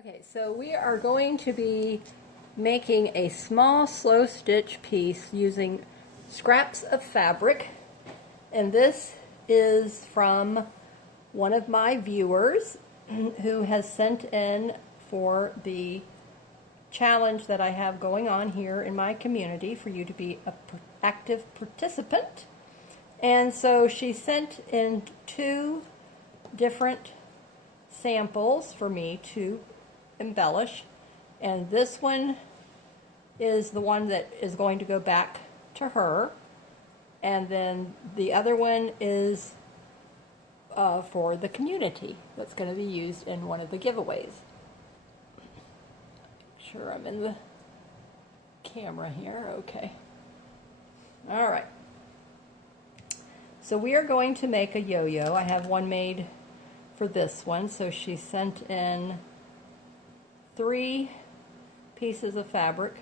Okay, so we are going to be making a small slow stitch piece using scraps of fabric, and this is from one of my viewers who has sent in for the challenge that I have going on here in my community for you to be an active participant. And so she sent in 2 different samples for me to embellish, and this one is the one that is going to go back to her, and then the other one is for the community that's going to be used in one of the giveaways. Sure, I'm in the camera here. Okay. All right. So we are going to make a yo-yo. I have one made for this one. So she sent in 3 pieces of fabric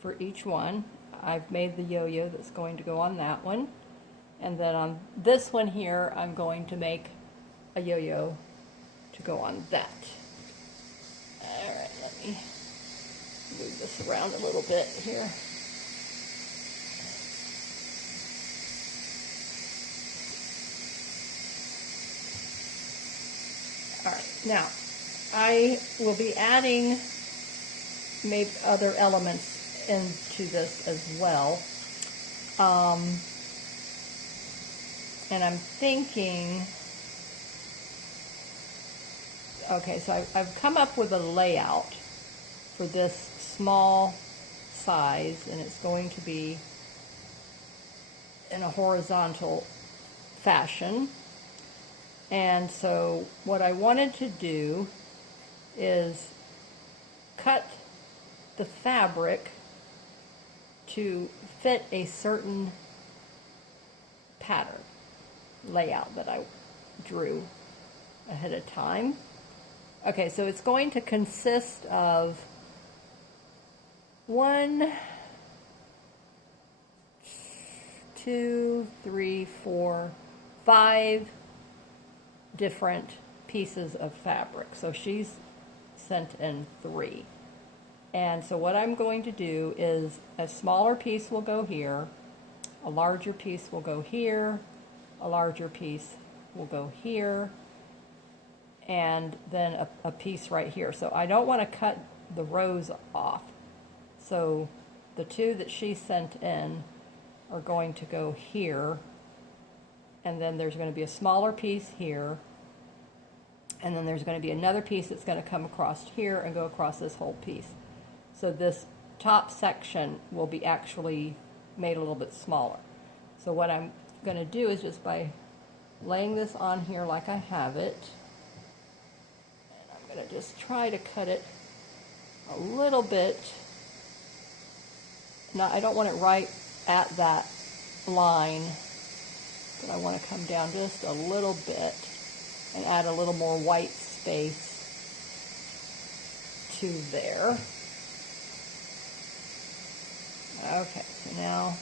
for each one. I've made the yo-yo that's going to go on that one. And then on this one here, I'm going to make a yo-yo to go on that. All right, let me move this around a little bit here. All right, now I will be adding maybe other elements into this as well. And I'm thinking, okay, so I've come up with a layout for this small size, and it's going to be in a horizontal fashion. And so what I wanted to do is cut the fabric to fit a certain pattern layout that I drew ahead of time. Okay, so it's going to consist of 1, 2, 3, 4, 5 different pieces of fabric. So she's sent in 3. And so what I'm going to do is a smaller piece will go here, a larger piece will go here, a larger piece will go here, and then a piece right here. So I don't want to cut the rows off. So the 2 that she sent in are going to go here, and then there's going to be a smaller piece here, and then there's going to be another piece that's going to come across here and go across this whole piece. So this top section will be actually made a little bit smaller. So what I'm going to do is just by laying this on here like I have it, and I'm going to just try to cut it a little bit. Now, I don't want it right at that line, but I want to come down just a little bit and add a little more white space to there. Okay, so now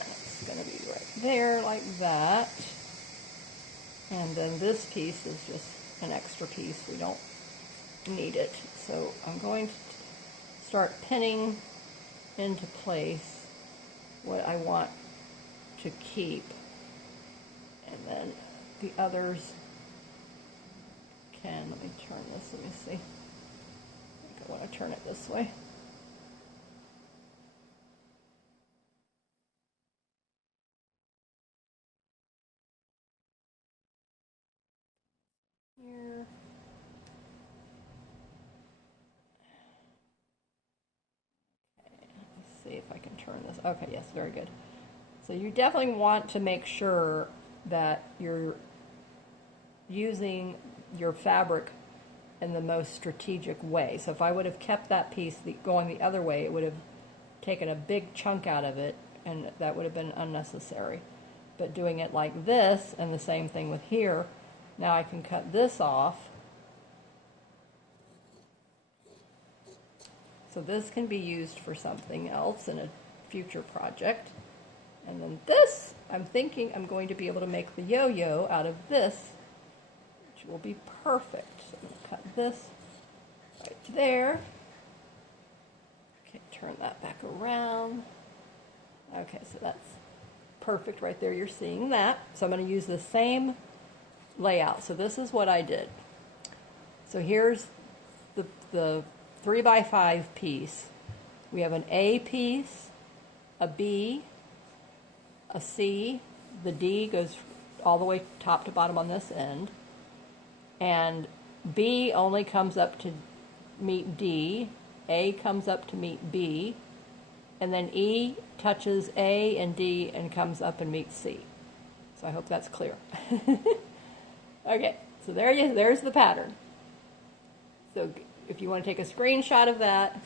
it's going to be right there like that. And then this piece is just an extra piece. We don't need it. So I'm going to start pinning into place what I want to keep. And then the others can, let me turn this, let me see. I think I want to turn it this way. Here. Okay, let's see if I can turn this. Okay, yes, very good. So you definitely want to make sure that you're using your fabric in the most strategic way. So if I would have kept that piece going the other way, it would have taken a big chunk out of it, and that would have been unnecessary. But doing it like this, and the same thing with here, now I can cut this off. So this can be used for something else in a future project. And then this, I'm thinking I'm going to be able to make the yo-yo out of this which will be perfect. So I'm going to cut this right there. Okay, turn that back around. Okay, so that's perfect right there. You're seeing that. So I'm going to use the same layout. So this is what I did. So here's the 3x5 piece. We have an A piece, a B, a C, the D goes all the way top to bottom on this end, and B only comes up to meet D, A comes up to meet B, and then E touches A and D and comes up and meets C. So I hope that's clear. Okay, so there's the pattern. So if you want to take a screenshot of that,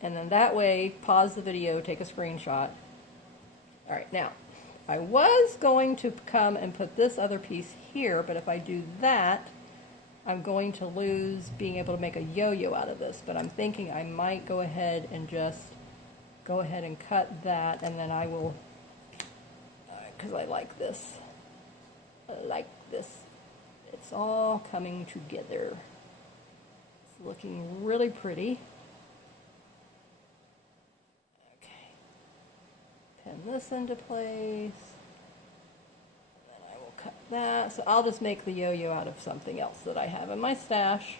and then that way, pause the video, take a screenshot. All right, now, I was going to come and put this other piece here, but if I do that, I'm going to lose being able to make a yo-yo out of this. But I'm thinking I might go ahead and just go ahead and cut that, and then I will, because I like this. I like this. It's all coming together. It's looking really pretty. Okay. Pin this into place. And then I will cut that. So I'll just make the yo-yo out of something else that I have in my stash.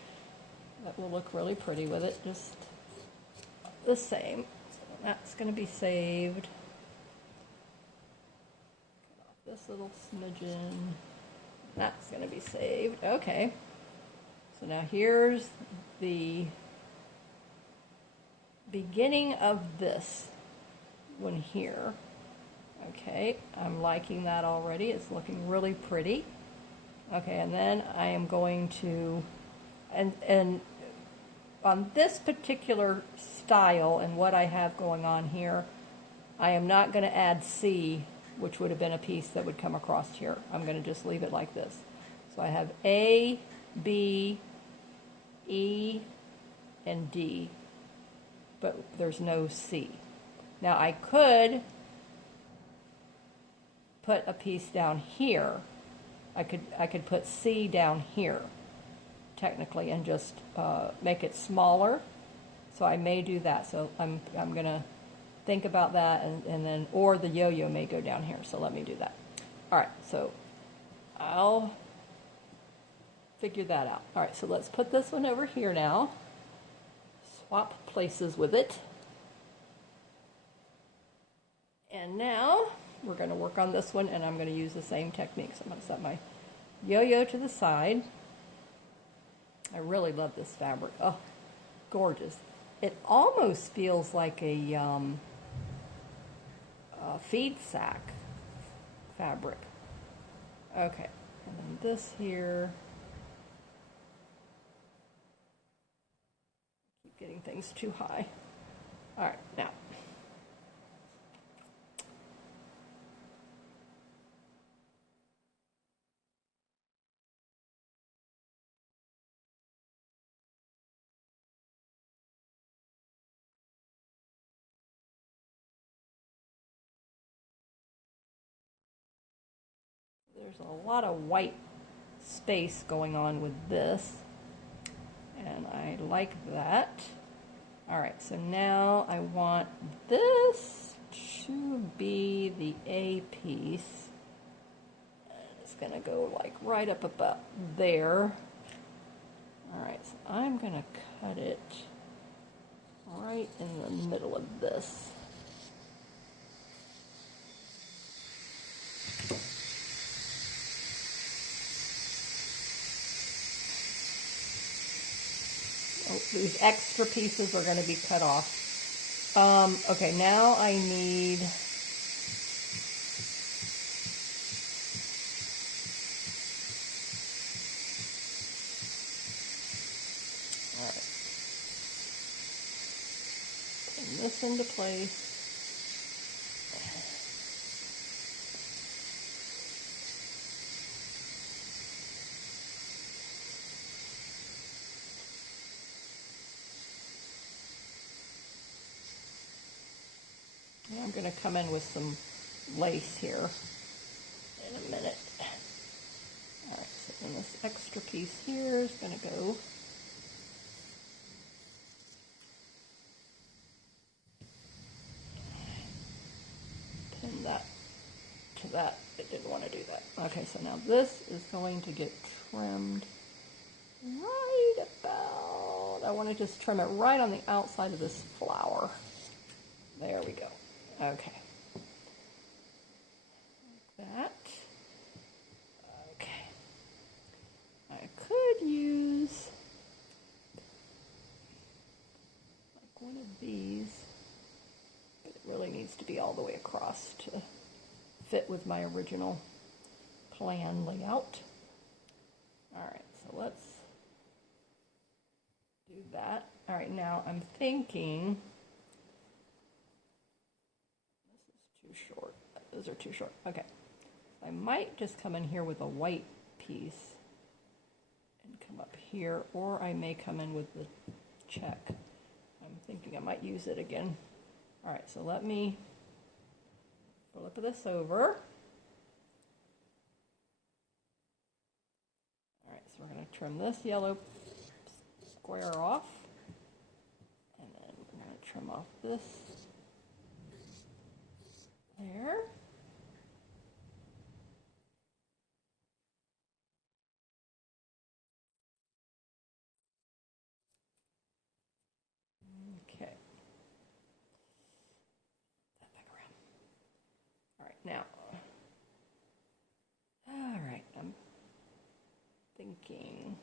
That will look really pretty with it. Just the same. So that's going to be saved. Cut off this little smidgen. That's going to be saved. Okay. So now here's the beginning of this one here. Okay, I'm liking that already. It's looking really pretty. Okay, and then I am going to, and on this particular style and what I have going on here, I am not going to add C, which would have been a piece that would come across here. I'm going to just leave it like this. So I have A, B, E, and D, but there's no C. Now I could put a piece down here. I could put C down here, technically, and just make it smaller. So I may do that. So I'm going to think about that, and then, or the yo-yo may go down here, so let me do that. All right, so I'll figure that out. All right, so let's put this one over here now. Swap places with it. And now we're going to work on this one, and I'm going to use the same technique. So I'm going to set my yo-yo to the side. I really love this fabric. Oh, gorgeous. It almost feels like a feed sack fabric. Okay, and then this here. Keep getting things too high. All right, now. There's a lot of white space going on with this, and I like that. All right, so now I want this to be the A piece. And it's going to go like right up about there. All right, so I'm going to cut it right in the middle of this. These extra pieces are going to be cut off. Okay, now I need all right. Pin this into place. I'm going to come in with some lace here in a minute. this extra piece here is going to go pin that to that. It didn't want to do that. Okay, so now this is going to get trimmed right about, I want to just trim it right on the outside of this flower. There we go. Okay. Like that. Okay. I could use like one of these, but it really needs to be all the way across to fit with my original plan layout. All right, so let's do that. All right, now I'm thinking this is too short. Those are too short. Okay, I might just come in here with a white piece and come up here, or I may come in with the check. I'm thinking I might use it again. All right, so let me flip this over. All right, so we're going to trim this yellow square off, and then we're going to trim off this there. Okay. That back around. All right, now. All right, I'm thinking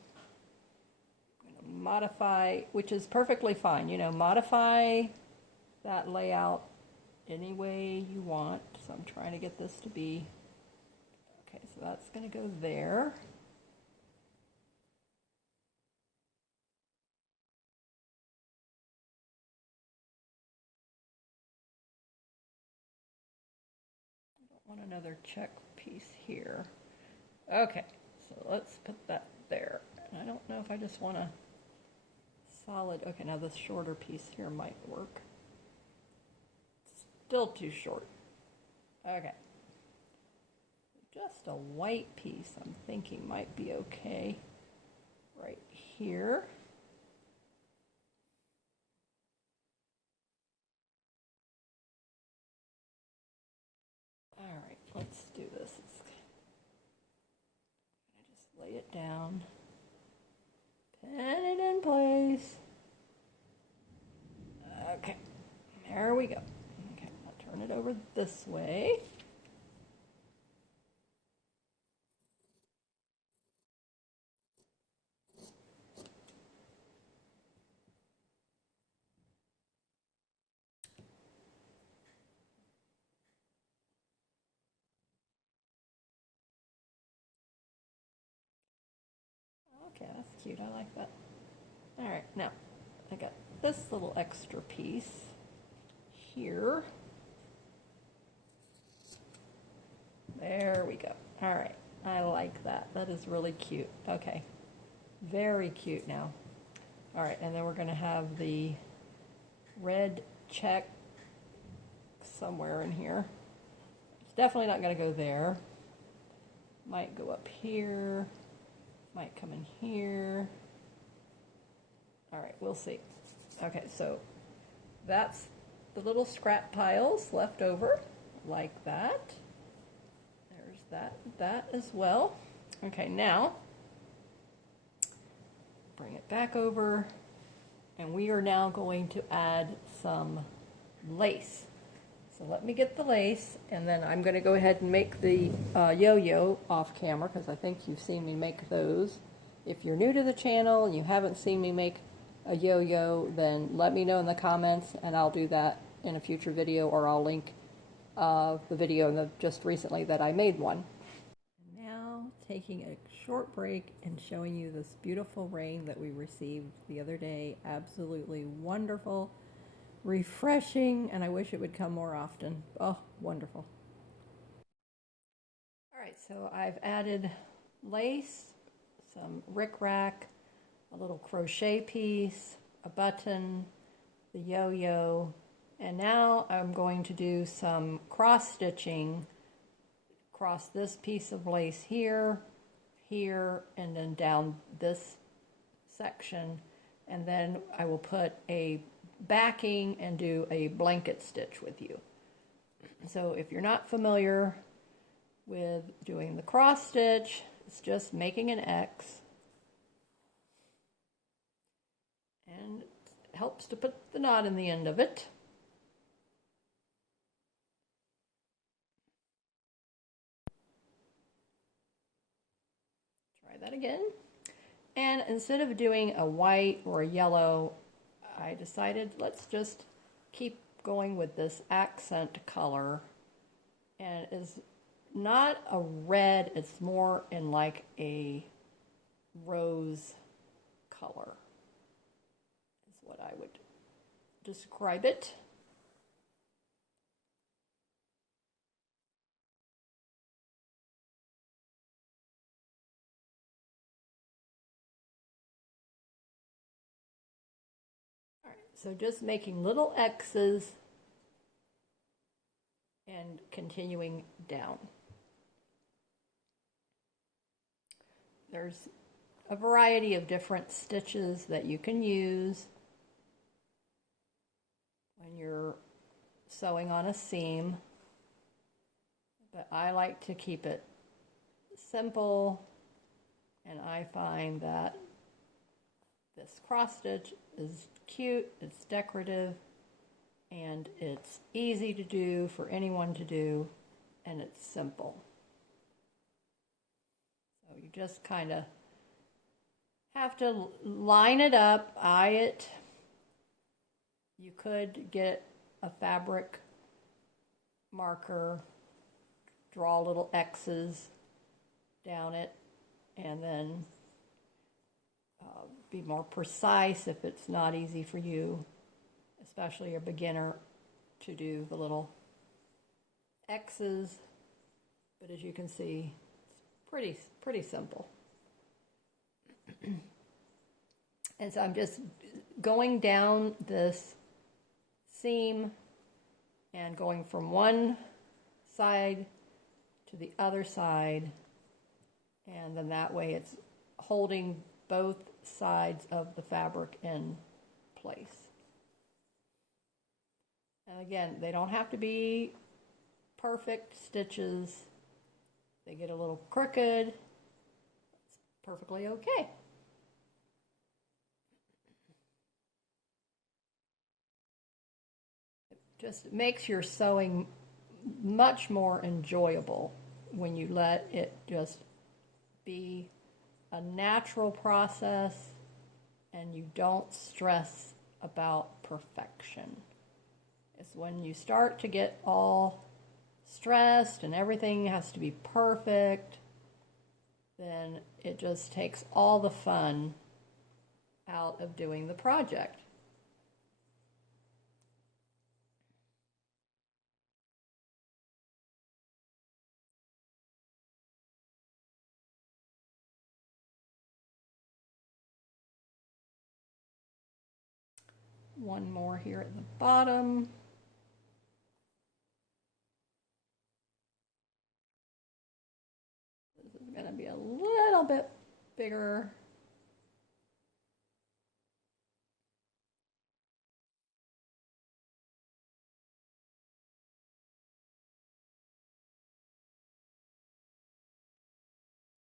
I'm going to modify, which is perfectly fine, you know, modify that layout any way you want. So I'm trying to get this to be, okay, so that's going to go there. I don't want another check piece here. Okay, so let's put that there. And I don't know if I just want a solid, okay, now this shorter piece here might work. Still too short. Okay. Just a white piece I'm thinking might be okay right here. All right, let's do this. I'm gonna just lay it down, pin it in place. Okay, there we go. Okay, I'll turn it over this way. Okay, that's cute. I like that. All right, now I got this little extra piece here. There we go. All right, I like that. That is really cute. Okay, very cute now. All right, and then we're going to have the red check somewhere in here. It's definitely not going to go there. Might go up here. Might come in here. All right, we'll see. Okay, so that's the little scrap piles left over, like that. There's that as well. Okay, now bring it back over, and we are now going to add some lace. So let me get the lace, and then I'm going to go ahead and make the yo-yo off camera, because I think you've seen me make those. If you're new to the channel and you haven't seen me make a yo-yo, then let me know in the comments, and I'll do that in a future video, or I'll link the video just recently that I made one. Now taking a short break and showing you this beautiful rain that we received the other day. Absolutely wonderful. Refreshing, and I wish it would come more often. Oh, wonderful. All right, so I've added lace, some rickrack, a little crochet piece, a button, the yo-yo, and now I'm going to do some cross stitching across this piece of lace here, here and then down this section, and then I will put a backing and do a blanket stitch with you. So if you're not familiar with doing the cross stitch, it's just making an X, and it helps to put the knot in the end of it. Try that again. And instead of doing a white or a yellow, I decided let's just keep going with this accent color. And it's not a red, it's more in like a rose color, is what I would describe it. All right, so just making little X's and continuing down. There's a variety of different stitches that you can use when you're sewing on a seam, but I like to keep it simple, and I find that this cross stitch is cute, it's decorative, and it's easy to do for anyone to do, and it's simple. So you just kind of have to line it up, eye it. You could get a fabric marker, draw little X's down it, and then be more precise if it's not easy for you, especially a beginner, to do the little X's. But as you can see, it's pretty simple. And so I'm just going down this seam and going from one side to the other side, and then that way it's holding both sides of the fabric in place. And again, they don't have to be perfect stitches. They get a little crooked, it's perfectly okay. It just makes your sewing much more enjoyable when you let it just be a natural process and you don't stress about perfection. It's when you start to get all stressed and everything has to be perfect, then it just takes all the fun out of doing the project. One more here at the bottom. This is going to be a little bit bigger.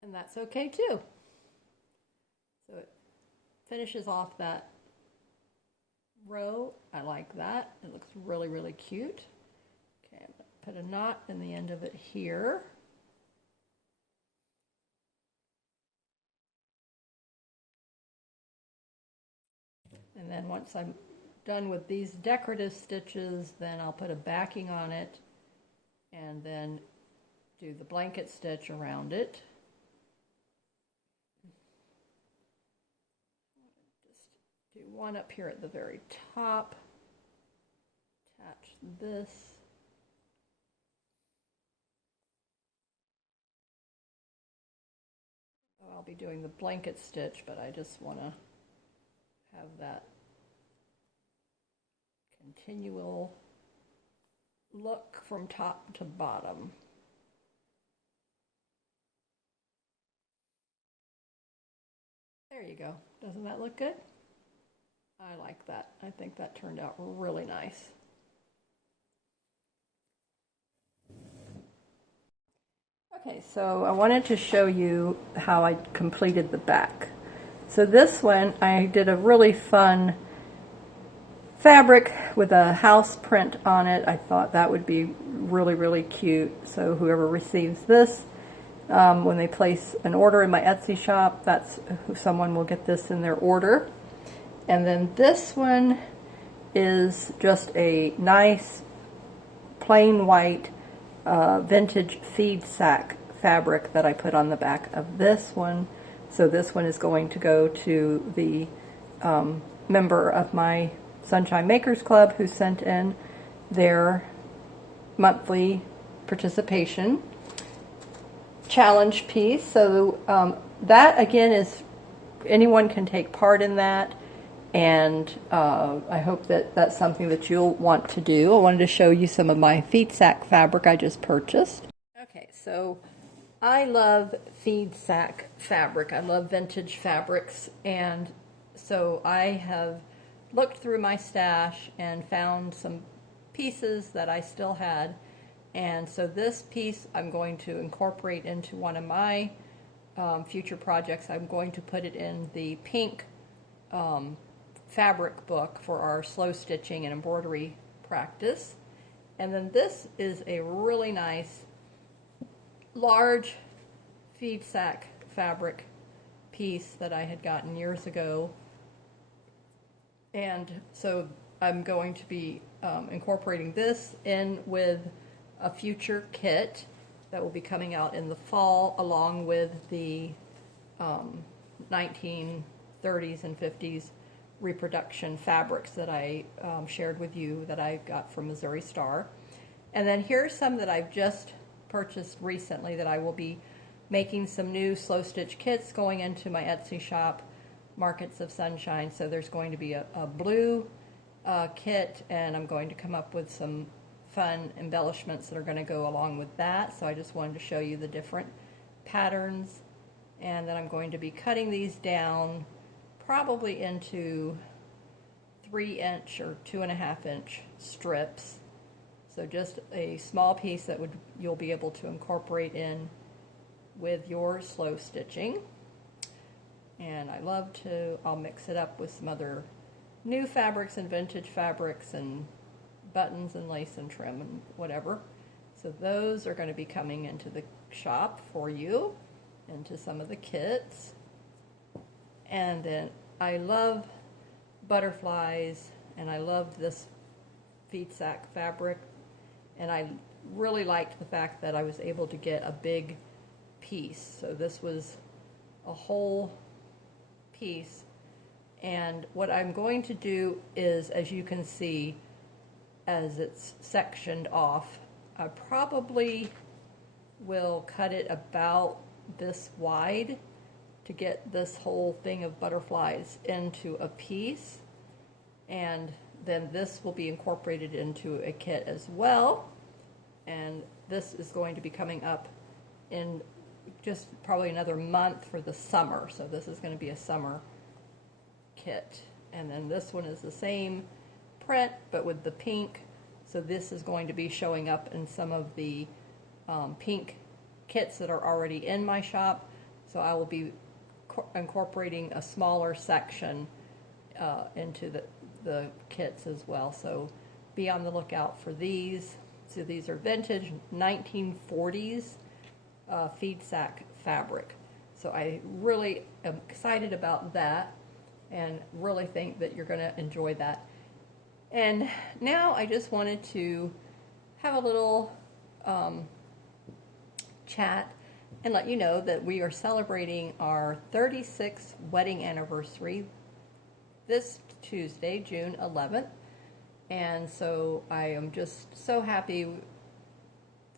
And that's okay too. So it finishes off that row. I like that. It looks really, really cute. Okay, I'm going to put a knot in the end of it here. And then once I'm done with these decorative stitches, then I'll put a backing on it and then do the blanket stitch around it. Just do one up here at the very top. Attach this. I'll be doing the blanket stitch, but I just want to have that continual look from top to bottom. There you go. Doesn't that look good? I like that. I think that turned out really nice. Okay, so I wanted to show you how I completed the back. So this one, I did a really fun fabric with a house print on it. I thought that would be really, really cute. So whoever receives this, when they place an order in my Etsy shop, that's someone will get this in their order. And then this one is just a nice plain white vintage feed sack fabric that I put on the back of this one. So this one is going to go to the member of my Sunshine Makers Club who sent in their monthly participation challenge piece. So that again is, anyone can take part in that, and I hope that that's something that you'll want to do. I wanted to show you some of my feed sack fabric I just purchased. Okay, so I love feed sack fabric. I love vintage fabrics, and so I have looked through my stash and found some pieces that I still had. And so this piece I'm going to incorporate into one of my future projects. I'm going to put it in the pink fabric book for our slow stitching and embroidery practice. And then this is a really nice large feed sack fabric piece that I had gotten years ago. And so I'm going to be incorporating this in with a future kit that will be coming out in the fall, along with the 1930s and 50s reproduction fabrics that I shared with you that I got from Missouri Star. And then here's some that I've just purchased recently that I will be making some new slow stitch kits going into my Etsy shop, Markets of Sunshine. So there's going to be a blue kit, and I'm going to come up with some fun embellishments that are going to go along with that. So I just wanted to show you the different patterns, and then I'm going to be cutting these down probably into 3-inch or 2.5-inch strips. So just a small piece that you'll be able to incorporate in with your slow stitching. And I'll mix it up with some other new fabrics and vintage fabrics and buttons and lace and trim and whatever. So those are going to be coming into the shop for you, into some of the kits. And then I love butterflies, and I love this feed sack fabric, and I really liked the fact that I was able to get a big piece. So this was a whole piece, and what I'm going to do is, as you can see, as it's sectioned off, I probably will cut it about this wide to get this whole thing of butterflies into a piece, and then this will be incorporated into a kit as well. And this is going to be coming up in just probably another month for the summer. So this is going to be a summer kit. And then this one is the same print but with the pink. So this is going to be showing up in some of the pink kits that are already in my shop. So I will be incorporating a smaller section into the kits as well. So be on the lookout for these. So these are vintage 1940s feed sack fabric. So I really am excited about that and really think that you're going to enjoy that. And now I just wanted to have a little chat and let you know that we are celebrating our 36th wedding anniversary this Tuesday, June 11th. And so I am just so happy,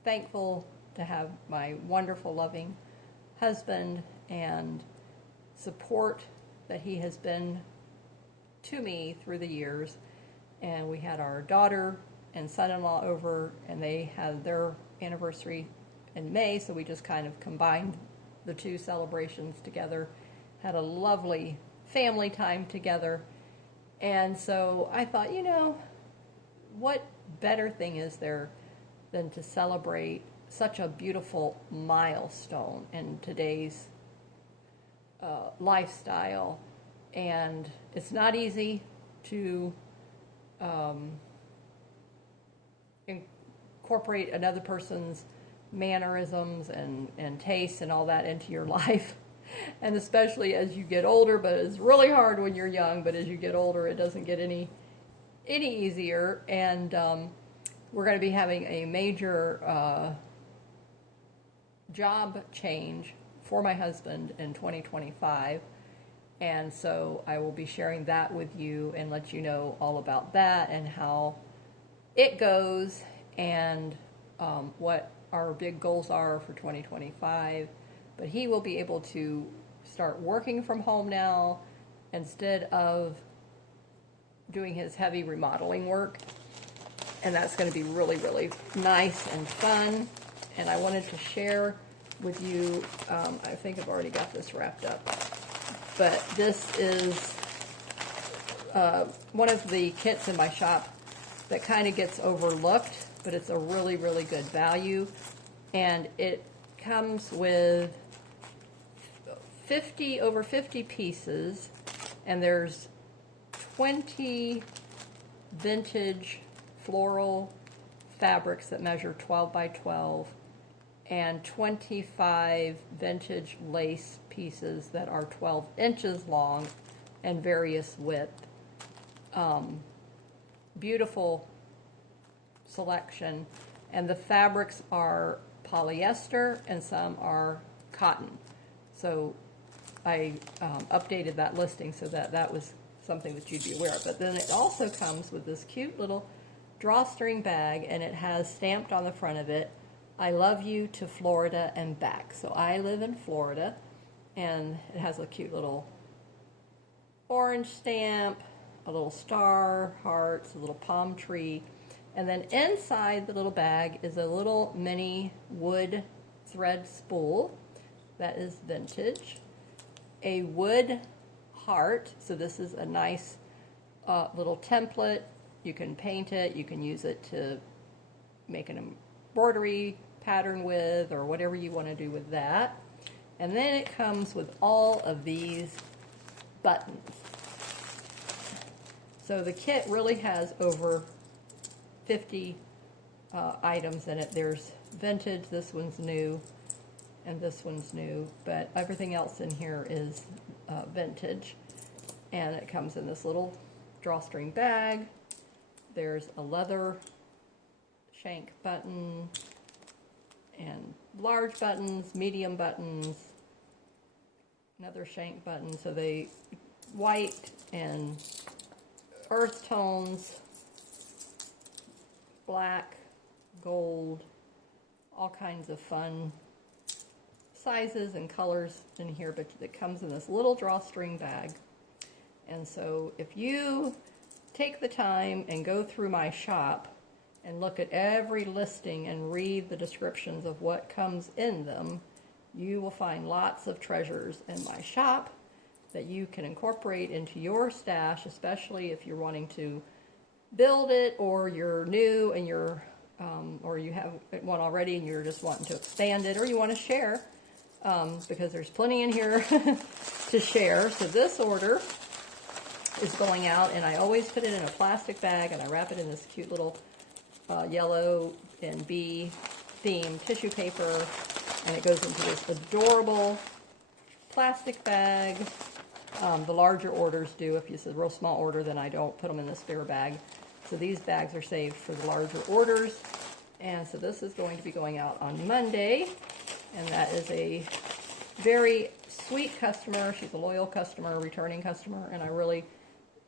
thankful to have my wonderful, loving husband and support that he has been to me through the years. And we had our daughter and son-in-law over, and they had their anniversary in May, so we just kind of combined the two celebrations together. had a lovely family time together. And so I thought, what better thing is there than to celebrate such a beautiful milestone in today's lifestyle. And it's not easy to incorporate another person's mannerisms and tastes and all that into your life. And especially as you get older, but it's really hard when you're young, but as you get older, it doesn't get any easier. And we're going to be having a major job change for my husband in 2025. And so I will be sharing that with you and let you know all about that and how it goes and what our big goals are for 2025. But he will be able to start working from home now instead of doing his heavy remodeling work. And that's going to be really, really nice and fun. And I wanted to share with you, I think I've already got this wrapped up, but this is one of the kits in my shop that kind of gets overlooked, but it's a really, really good value. And it comes with over 50 pieces, and there's 20 vintage floral fabrics that measure 12 by 12 and 25 vintage lace pieces that are 12 inches long and various width. Beautiful selection, and the fabrics are polyester and some are cotton. So I updated that listing so that was something that you'd be aware of. But then it also comes with this cute little drawstring bag, and it has stamped on the front of it, "I love you to Florida and back." So I live in Florida, and it has a cute little orange stamp, a little star, hearts, a little palm tree. And then inside the little bag is a little mini wood thread spool that is vintage, a wood heart. So this is a nice little template. You can paint it, you can use it to make an embroidery pattern with, or whatever you want to do with that. And then it comes with all of these buttons. So the kit really has over 50 items in it. There's vintage, this one's new, and this one's new, but everything else in here is vintage. And it comes in this little drawstring bag. There's a leather shank button and large buttons, medium buttons, another shank button. So they white and earth tones, black, gold, all kinds of fun sizes and colors in here, but it comes in this little drawstring bag. And so if you take the time and go through my shop and look at every listing and read the descriptions of what comes in them, you will find lots of treasures in my shop that you can incorporate into your stash, especially if you're wanting to build it, or you're new and you're or you have one already and you're just wanting to expand it, or you want to share, because there's plenty in here to share. So this order is going out, and I always put it in a plastic bag, and I wrap it in this cute little yellow and bee theme tissue paper, and it goes into this adorable plastic bag. The larger orders do. If it's a real small order, then I don't put them in this bigger bag. So these bags are saved for the larger orders. And so this is going to be going out on Monday, and that is a very sweet customer. She's a loyal customer, returning customer, and I really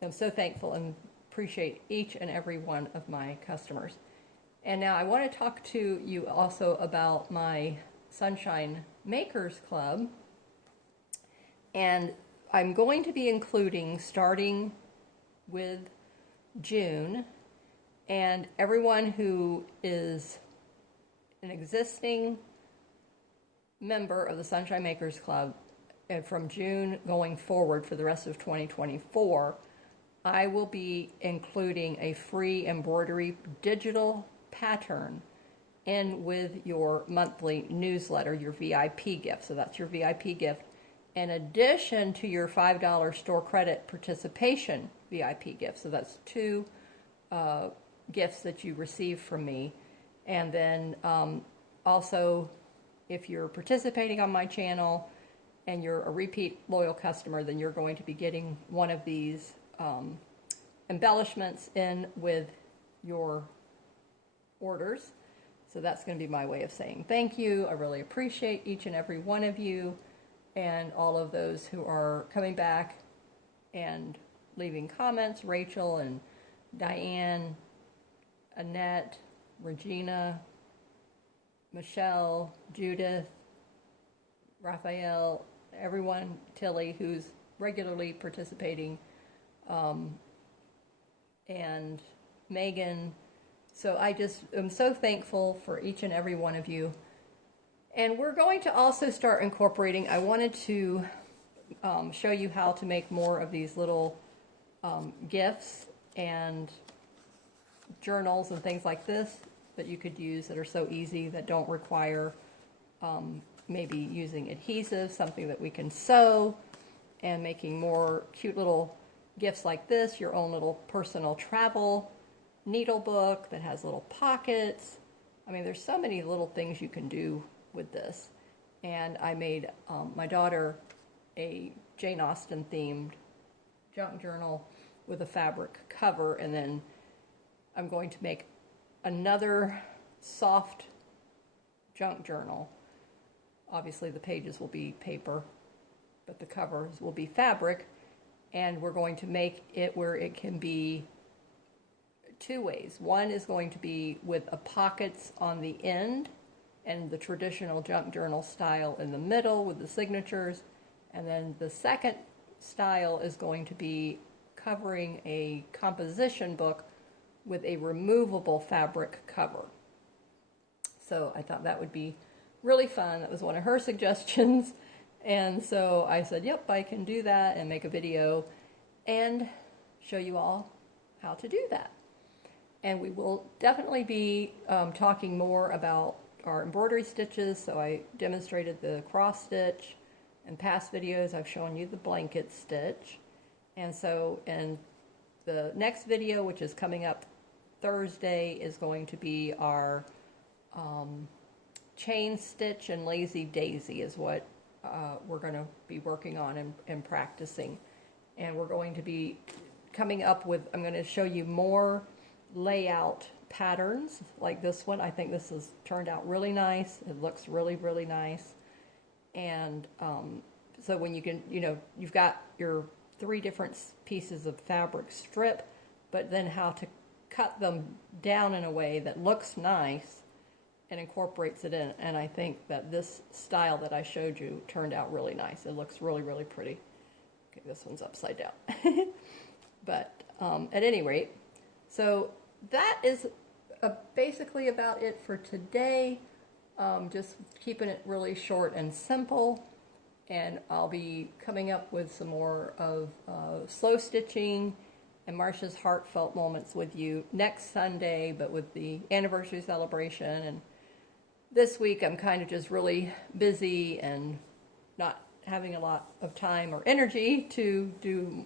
am so thankful and appreciate each and every one of my customers. And now I want to talk to you also about my Sunshine Makers Club. And I'm going to be including, starting with June, and everyone who is an existing member of the Sunshine Makers Club and from June going forward for the rest of 2024, I will be including a free embroidery digital pattern in with your monthly newsletter, your VIP gift. So that's your VIP gift, in addition to your $5 store credit participation VIP gift. So that's two gifts that you receive from me. And then also, if you're participating on my channel and you're a repeat loyal customer, then you're going to be getting one of these embellishments in with your orders. So that's going to be my way of saying thank you. I really appreciate each and every one of you and all of those who are coming back and leaving comments. Rachel and Diane, Annette, Regina, Michelle, Judith, Raphael, everyone, Tilly, who's regularly participating, and Megan. So I just am so thankful for each and every one of you. And we're going to also start incorporating, I wanted to show you how to make more of these little gifts and journals and things like this that you could use that are so easy, that don't require maybe using adhesive, something that we can sew, and making more cute little gifts like this, your own little personal travel needle book that has little pockets. I mean, there's so many little things you can do with this. And I made my daughter a Jane Austen themed junk journal with a fabric cover, and then I'm going to make another soft junk journal. Obviously the pages will be paper, but the covers will be fabric, and we're going to make it where it can be two ways. One is going to be with a pockets on the end and the traditional junk journal style in the middle with the signatures, and then the second style is going to be covering a composition book with a removable fabric cover. So I thought that would be really fun. That was one of her suggestions. And so I said, yep, I can do that and make a video and show you all how to do that. And we will definitely be talking more about our embroidery stitches. So I demonstrated the cross stitch. In past videos, I've shown you the blanket stitch. And so in the next video, which is coming up Thursday, is going to be our chain stitch and lazy daisy is what we're going to be working on and practicing. And we're going to be coming up with, I'm going to show you more layout patterns like this one. I think this has turned out really nice. It looks really, really nice. And so when you can, you've got your 3 different pieces of fabric strip, but then how to cut them down in a way that looks nice and incorporates it in. And I think that this style that I showed you turned out really nice. It looks really, really pretty. Okay, this one's upside down. But at any rate, so that is basically about it for today. Just keeping it really short and simple. And I'll be coming up with some more of slow stitching and Marsha's heartfelt moments with you next Sunday, but with the anniversary celebration. And this week I'm kind of just really busy and not having a lot of time or energy to do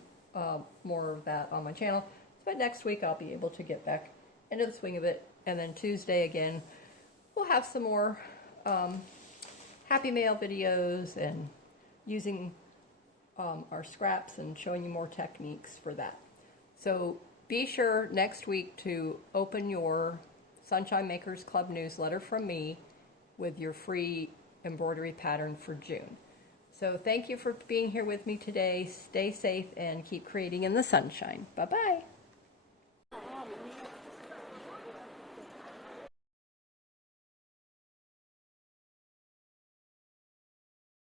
more of that on my channel. But next week I'll be able to get back into the swing of it. And then Tuesday again, we'll have some more Happy Mail videos and using our scraps and showing you more techniques for that. So be sure next week to open your Sunshine Makers Club newsletter from me with your free embroidery pattern for June. So thank you for being here with me today. Stay safe and keep creating in the sunshine. Bye-bye.